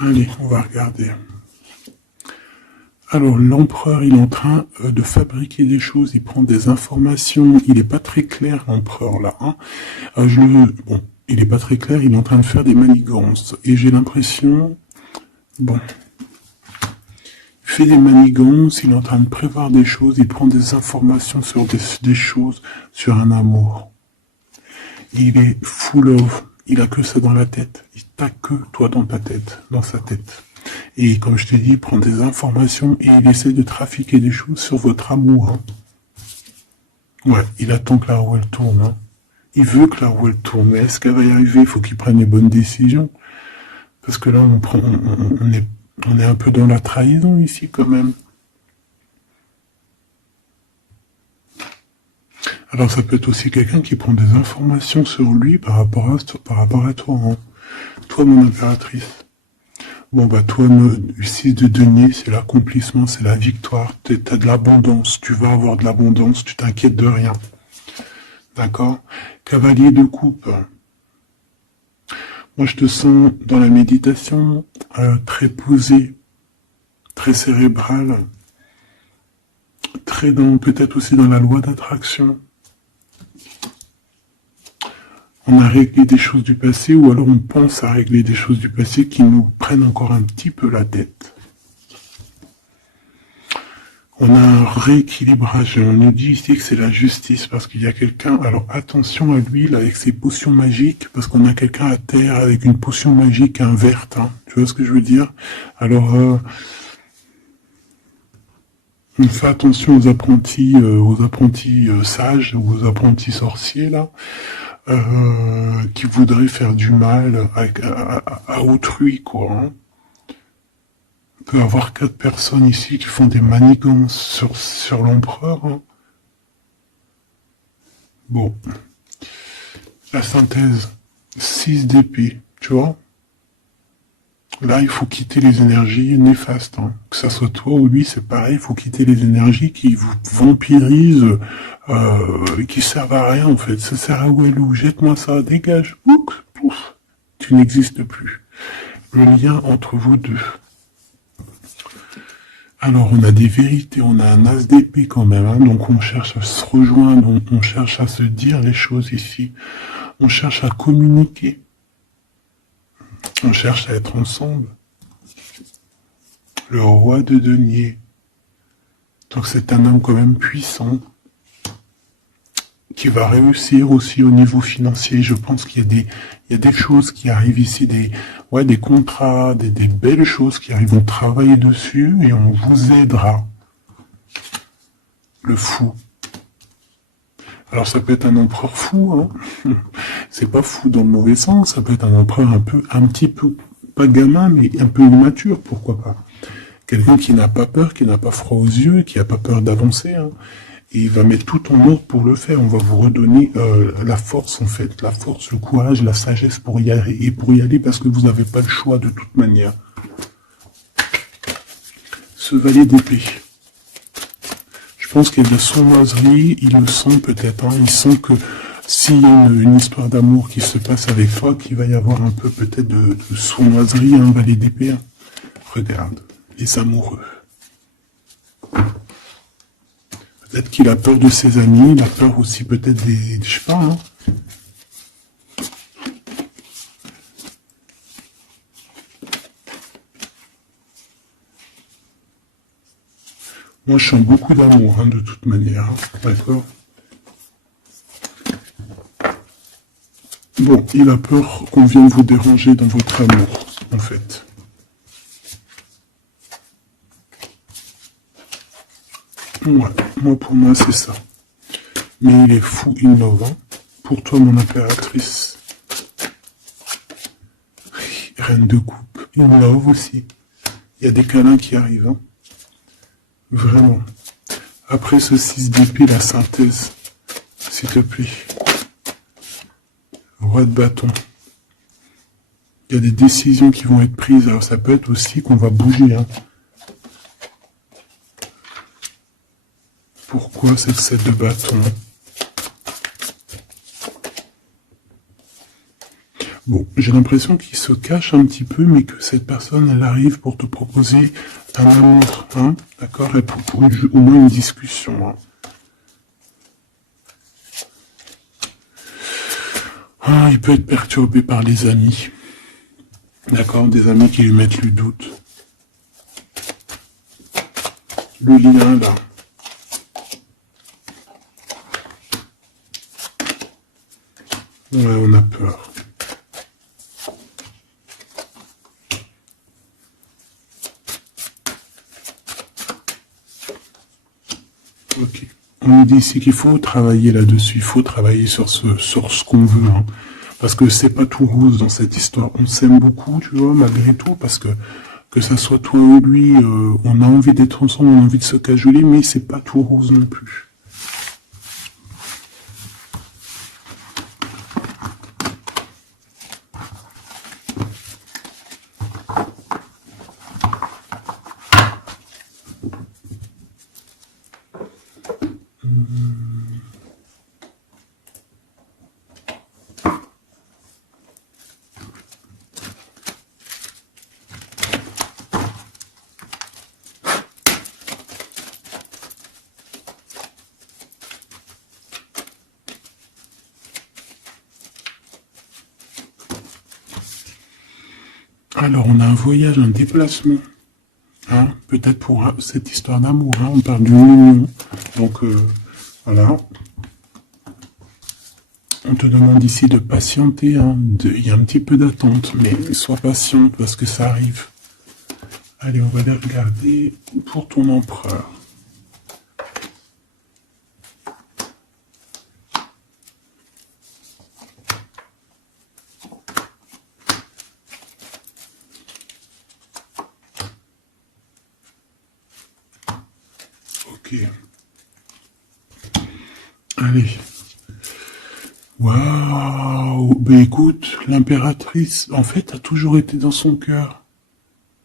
Allez, on va regarder. Alors, l'empereur, il est en train de fabriquer des choses, il prend des informations, il n'est pas très clair, l'empereur, là. Hein. Bon, il n'est pas très clair, il est en train de faire des manigances. Et j'ai l'impression, bon, il fait des manigances, il est en train de prévoir des choses, il prend des informations sur des choses, sur un amour. Il est full of... Il a que ça dans la tête. Il t'a que toi dans ta tête, dans sa tête. Et comme je t'ai dit, il prend des informations et il essaie de trafiquer des choses sur votre amour. Hein. Ouais, il attend que la roue elle tourne. Hein. Il veut que la roue elle tourne, mais est-ce qu'elle va y arriver? Il faut qu'il prenne les bonnes décisions. Parce que là, on est un peu dans la trahison ici quand même. Alors ça peut être aussi quelqu'un qui prend des informations sur lui par rapport à toi, hein. Toi, mon impératrice. Bon bah toi, ici de denier, c'est l'accomplissement, c'est la victoire. T'as de l'abondance, tu vas avoir de l'abondance, tu t'inquiètes de rien. D'accord? Cavalier de coupe. Moi, je te sens dans la méditation très posé, très cérébral, très dans, peut-être aussi dans la loi d'attraction. On a réglé des choses du passé ou alors on pense à régler des choses du passé qui nous prennent encore un petit peu la tête. On a un rééquilibrage. On nous dit ici que c'est la justice parce qu'il y a quelqu'un. Alors attention à lui là avec ses potions magiques parce qu'on a quelqu'un à terre avec une potion magique verte. Hein. Tu vois ce que je veux dire? Alors on fait attention aux apprentis sages ou aux apprentis sorciers là. Qui voudraient faire du mal à autrui, quoi. Hein. On peut avoir 4 personnes ici qui font des manigances sur l'empereur. Hein. Bon. La synthèse. 6 d'épée, tu vois. Là, il faut quitter les énergies néfastes. Hein. Que ça soit toi ou lui, c'est pareil. Il faut quitter les énergies qui vous vampirisent, qui servent à rien, en fait. Ça sert à Walou. Jette-moi ça, dégage. Ouf, pouf. Tu n'existes plus. Le lien entre vous deux. Alors, on a des vérités, on a un as d'épée quand même. Hein. Donc, on cherche à se rejoindre, on cherche à se dire les choses ici. On cherche à communiquer. On cherche à être ensemble. Le roi de denier. Donc c'est un homme quand même puissant qui va réussir aussi au niveau financier. Je pense qu'il y a des choses qui arrivent ici, des contrats, des belles choses qui arrivent. On travaille dessus et on vous aidera. Le fou. Alors ça peut être un empereur fou, hein. C'est pas fou dans le mauvais sens, ça peut être un empereur un petit peu, pas gamin, mais un peu immature, pourquoi pas. Quelqu'un qui n'a pas peur, qui n'a pas froid aux yeux, qui n'a pas peur d'avancer, hein. Et il va mettre tout en ordre pour le faire. On va vous redonner la force, en fait. La force, le courage, la sagesse pour y aller. Et pour y aller parce que vous n'avez pas le choix de toute manière. Ce valet d'épée. Je pense qu'il y a de la sournoiserie. Il le sent peut-être. Hein. Il sent que s'il y a une histoire d'amour qui se passe avec toi, qu'il va y avoir un peu peut-être de sournoiserie, un valet d'épée. Hein. Regarde. Les amoureux. Peut-être qu'il a peur de ses amis, il a peur aussi peut-être des... Je sais pas, hein. Moi, je sens beaucoup d'amour, hein, de toute manière. Hein. D'accord? Bon, il a peur qu'on vienne vous déranger dans votre amour, en fait. Ouais, moi pour moi c'est ça. Mais il est fou innovant. Pour toi mon impératrice. Reine de coupe. Il love aussi. Il y a des câlins qui arrivent. Hein. Vraiment. Après ce 6 d'épée, la synthèse. S'il te plaît. Roi de bâton. Il y a des décisions qui vont être prises. Alors ça peut être aussi qu'on va bouger. Hein. Pourquoi cette 7 de bâton? Bon, j'ai l'impression qu'il se cache un petit peu, mais que cette personne, elle arrive pour te proposer un amour, hein, d'accord, et pour au moins une discussion. Hein. Ah, il peut être perturbé par les amis, d'accord, des amis qui lui mettent le doute. Le lien, là. Ouais, on a peur. Ok. On nous dit ici qu'il faut travailler là-dessus, il faut travailler sur ce qu'on veut, hein. Parce que c'est pas tout rose dans cette histoire. On s'aime beaucoup, tu vois, malgré tout, parce que ça soit toi ou lui, on a envie d'être ensemble, on a envie de se cajoler, mais c'est pas tout rose non plus. Alors, on a un voyage, un déplacement. Hein, peut-être pour cette histoire d'amour. Hein, on parle d'une union. Donc, voilà. On te demande ici de patienter. Hein, il y a un petit peu d'attente, mais sois patiente parce que ça arrive. Allez, on va aller regarder pour ton empereur. Ok. Allez. Waouh. Ben écoute, l'impératrice, en fait, a toujours été dans son cœur.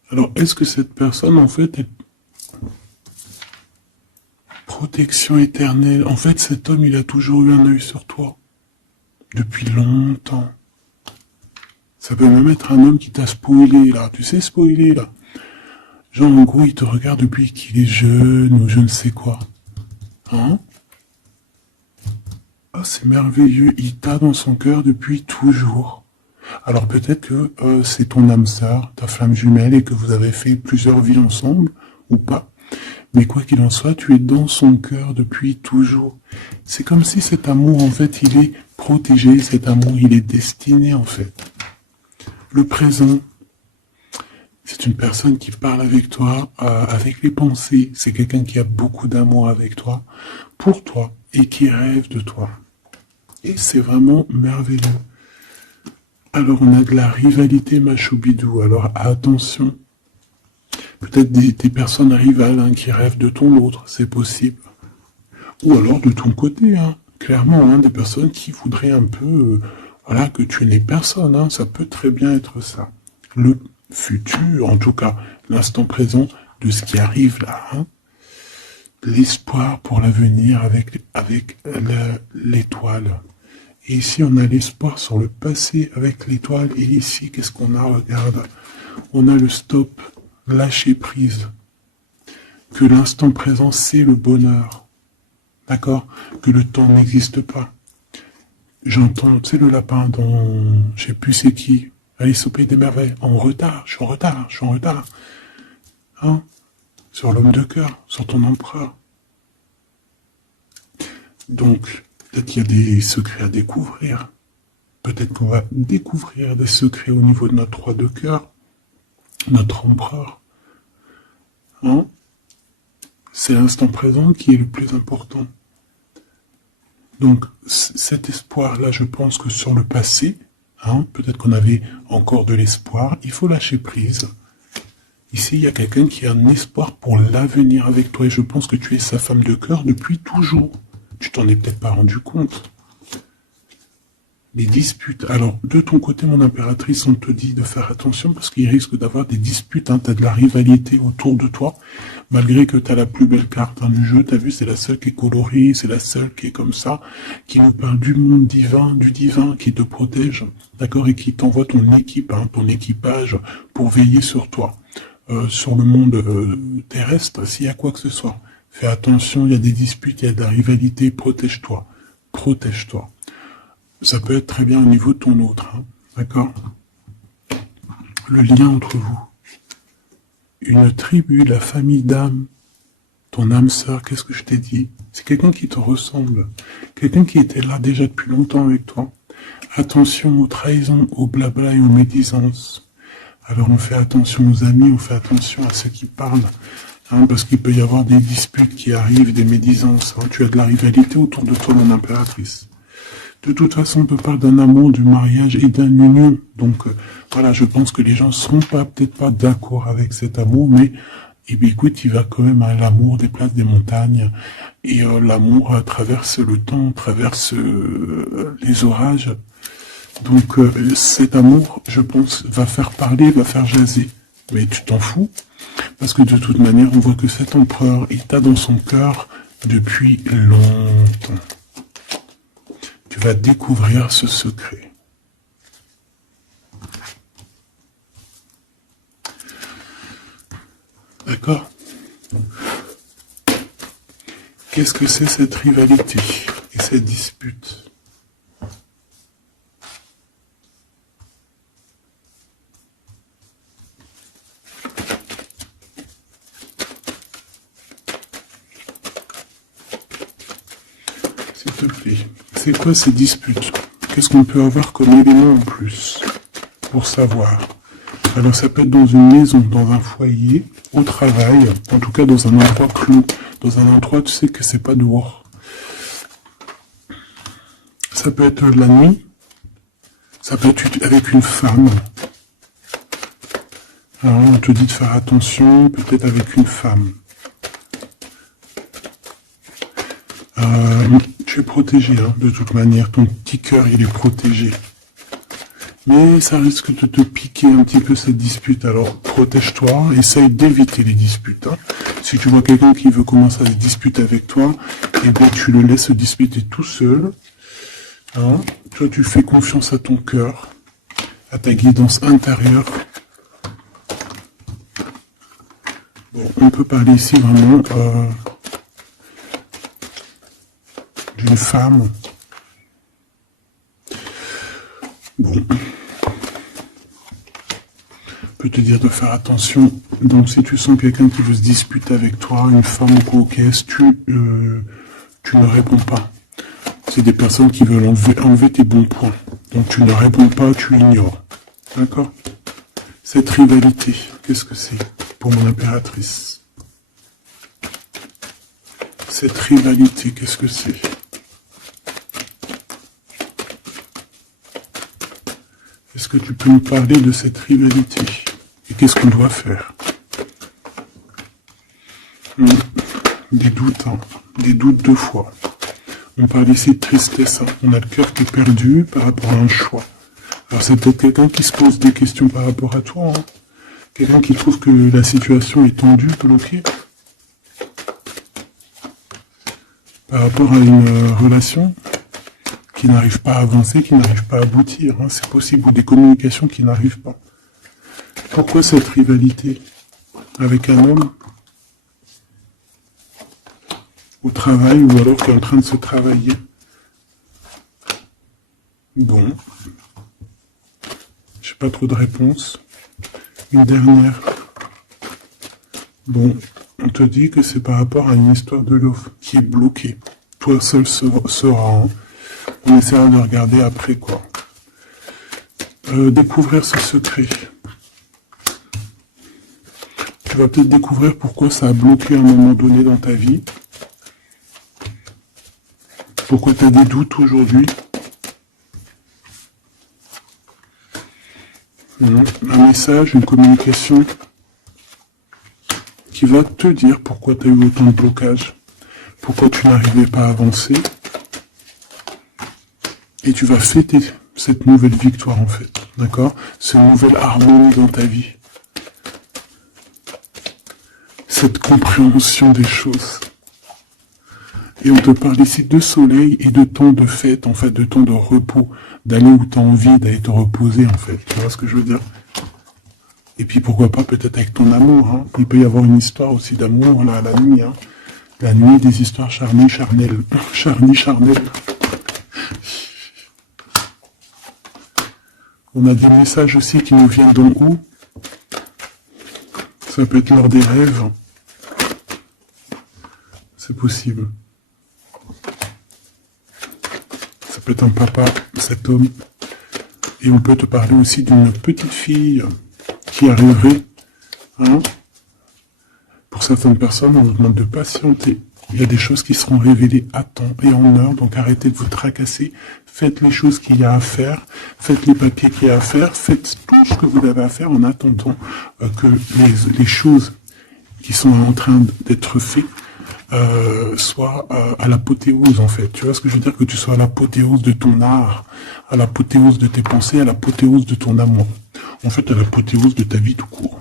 Alors, est-ce que cette personne, en fait, est protection éternelle? En fait, cet homme, il a toujours eu un œil sur toi. Depuis longtemps. Ça peut même être un homme qui t'a spoilé, là. Tu sais, spoiler, là. Genre, en gros, il te regarde depuis qu'il est jeune ou je ne sais quoi. Hein? Ah, c'est merveilleux. Il t'a dans son cœur depuis toujours. Alors peut-être que c'est ton âme sœur, ta flamme jumelle, et que vous avez fait plusieurs vies ensemble, ou pas. Mais quoi qu'il en soit, tu es dans son cœur depuis toujours. C'est comme si cet amour, en fait, il est protégé, cet amour, il est destiné, en fait. Le présent, c'est une personne qui parle avec toi, avec les pensées. C'est quelqu'un qui a beaucoup d'amour avec toi, pour toi, et qui rêve de toi. Et c'est vraiment merveilleux. Alors on a de la rivalité, ma choubidou. Alors attention. Peut-être des personnes rivales hein, qui rêvent de ton autre, c'est possible. Ou alors de ton côté, hein, clairement, hein, des personnes qui voudraient un peu, voilà, que tu n'es personne. Hein, ça peut très bien être ça. Le futur, en tout cas, l'instant présent de ce qui arrive là. Hein, l'espoir pour l'avenir avec l'étoile. Et ici, on a l'espoir sur le passé avec l'étoile. Et ici, qu'est-ce qu'on a? Regarde. On a le stop, lâcher prise. Que l'instant présent, c'est le bonheur. D'accord? Que le temps n'existe pas. J'entends, tu sais, le lapin dans, je sais plus c'est qui, Alice au Pays des Merveilles. En retard, je suis en retard, je suis en retard. Hein? Sur l'homme de cœur, sur ton empereur. Donc, peut-être qu'il y a des secrets à découvrir. Peut-être qu'on va découvrir des secrets au niveau de notre roi de cœur, notre empereur. Hein? C'est l'instant présent qui est le plus important. Donc, cet espoir-là, je pense que sur le passé, hein, peut-être qu'on avait encore de l'espoir, il faut lâcher prise. Ici, il y a quelqu'un qui a un espoir pour l'avenir avec toi, et je pense que tu es sa femme de cœur depuis toujours. Tu t'en es peut-être pas rendu compte. Les disputes. Alors, de ton côté, mon impératrice, on te dit de faire attention parce qu'il risque d'avoir des disputes. Hein. Tu as de la rivalité autour de toi, malgré que tu as la plus belle carte hein, du jeu. Tu as vu, c'est la seule qui est colorée, c'est la seule qui est comme ça, qui nous parle du monde divin, du divin, qui te protège, d'accord, et qui t'envoie ton équipe, hein, ton équipage, pour veiller sur toi, sur le monde terrestre, s'il y a quoi que ce soit. Fais attention, il y a des disputes, il y a de la rivalité, protège-toi. Protège-toi. Ça peut être très bien au niveau de ton autre, hein, d'accord? Le lien entre vous. Une tribu, la famille d'âme, ton âme sœur, qu'est-ce que je t'ai dit? C'est quelqu'un qui te ressemble. Quelqu'un qui était là déjà depuis longtemps avec toi. Attention aux trahisons, aux blabla et aux médisances. Alors on fait attention aux amis, on fait attention à ceux qui parlent Hein, parce qu'il peut y avoir des disputes qui arrivent, des médisances. Hein. Tu as de la rivalité autour de toi, mon impératrice. De toute façon, on peut parler d'un amour, du mariage et d'un union. Donc, voilà, je pense que les gens seront peut-être pas d'accord avec cet amour, mais eh bien, écoute, il va quand même à l'amour des places des montagnes. Et l'amour traverse le temps, traverse les orages. Donc, cet amour, je pense, va faire parler, va faire jaser. Mais tu t'en fous, parce que de toute manière, on voit que cet empereur, il t'a dans son cœur depuis longtemps. Tu vas découvrir ce secret. D'accord? Qu'est-ce que c'est cette rivalité et cette dispute? S'il te plaît, c'est quoi ces disputes? Qu'est-ce qu'on peut avoir comme élément en plus pour savoir? Alors ça peut être dans une maison, dans un foyer, au travail, en tout cas dans un endroit clos, dans un endroit tu sais que c'est pas dehors. Ça peut être la nuit, ça peut être avec une femme. Alors on te dit de faire attention, peut-être avec une femme. Tu es protégé, hein, de toute manière, ton petit cœur il est protégé. Mais ça risque de te piquer un petit peu cette dispute, alors protège-toi, essaye d'éviter les disputes. Hein. Si tu vois quelqu'un qui veut commencer à se disputer avec toi, eh bien tu le laisses se disputer tout seul. Hein. Toi tu fais confiance à ton cœur, à ta guidance intérieure. Bon, on peut parler ici vraiment d'une femme. Bon. Peut te dire de faire attention. Donc si tu sens quelqu'un qui veut se disputer avec toi, une femme ou quoi, tu ne réponds pas. C'est des personnes qui veulent enlever tes bons points. Donc tu ne réponds pas, tu ignores. D'accord? Cette rivalité, qu'est-ce que c'est pour mon impératrice? Cette rivalité, qu'est-ce que c'est? Est-ce que tu peux me parler de cette rivalité? Et qu'est-ce qu'on doit faire? Des doutes, hein. Des doutes deux fois. On parle ici de tristesse. Hein. On a le cœur qui est perdu par rapport à un choix. Alors c'est peut-être quelqu'un qui se pose des questions par rapport à toi. Hein. Quelqu'un qui trouve que la situation est tendue, bloquée. Par rapport à une relation qui n'arrive pas à avancer, qui n'arrive pas à aboutir. Hein. C'est possible, ou des communications qui n'arrivent pas. Pourquoi cette rivalité avec un homme au travail ou alors qui est en train de se travailler? Bon. J'ai pas trop de réponses. Une dernière. Bon, on te dit que c'est par rapport à une histoire de love qui est bloquée. Toi seul sera. Hein. On essaiera de regarder après quoi. Découvrir ce secret. Tu vas peut-être découvrir pourquoi ça a bloqué à un moment donné dans ta vie. Pourquoi tu as des doutes aujourd'hui. Un message, une communication qui va te dire pourquoi tu as eu autant de blocages, pourquoi tu n'arrivais pas à avancer. Et tu vas fêter cette nouvelle victoire en fait, d'accord? Cette nouvelle harmonie dans ta vie. Cette compréhension des choses. Et on te parle ici de soleil et de temps de fête, en fait, de temps de repos, d'aller où tu as envie d'aller te reposer, en fait. Tu vois ce que je veux dire? Et puis pourquoi pas peut-être avec ton amour, hein. Il peut y avoir une histoire aussi d'amour, là, la nuit, hein. La nuit, des histoires charnelles, charnelles. On a des messages aussi qui nous viennent d'en haut. Ça peut être lors des rêves. C'est possible. Ça peut être un papa, cet homme. Et on peut te parler aussi d'une petite fille qui arriverait, hein, Pour certaines personnes, on vous demande de patienter. Il y a des choses qui seront révélées à temps et en heure, donc arrêtez de vous tracasser. Faites les choses qu'il y a à faire, faites les papiers qu'il y a à faire, faites tout ce que vous avez à faire en attendant que les choses qui sont en train d'être faites soient à l'apothéose en fait. Tu vois ce que je veux dire? Que tu sois à l'apothéose de ton art, à l'apothéose de tes pensées, à l'apothéose de ton amour. En fait, à l'apothéose de ta vie tout court.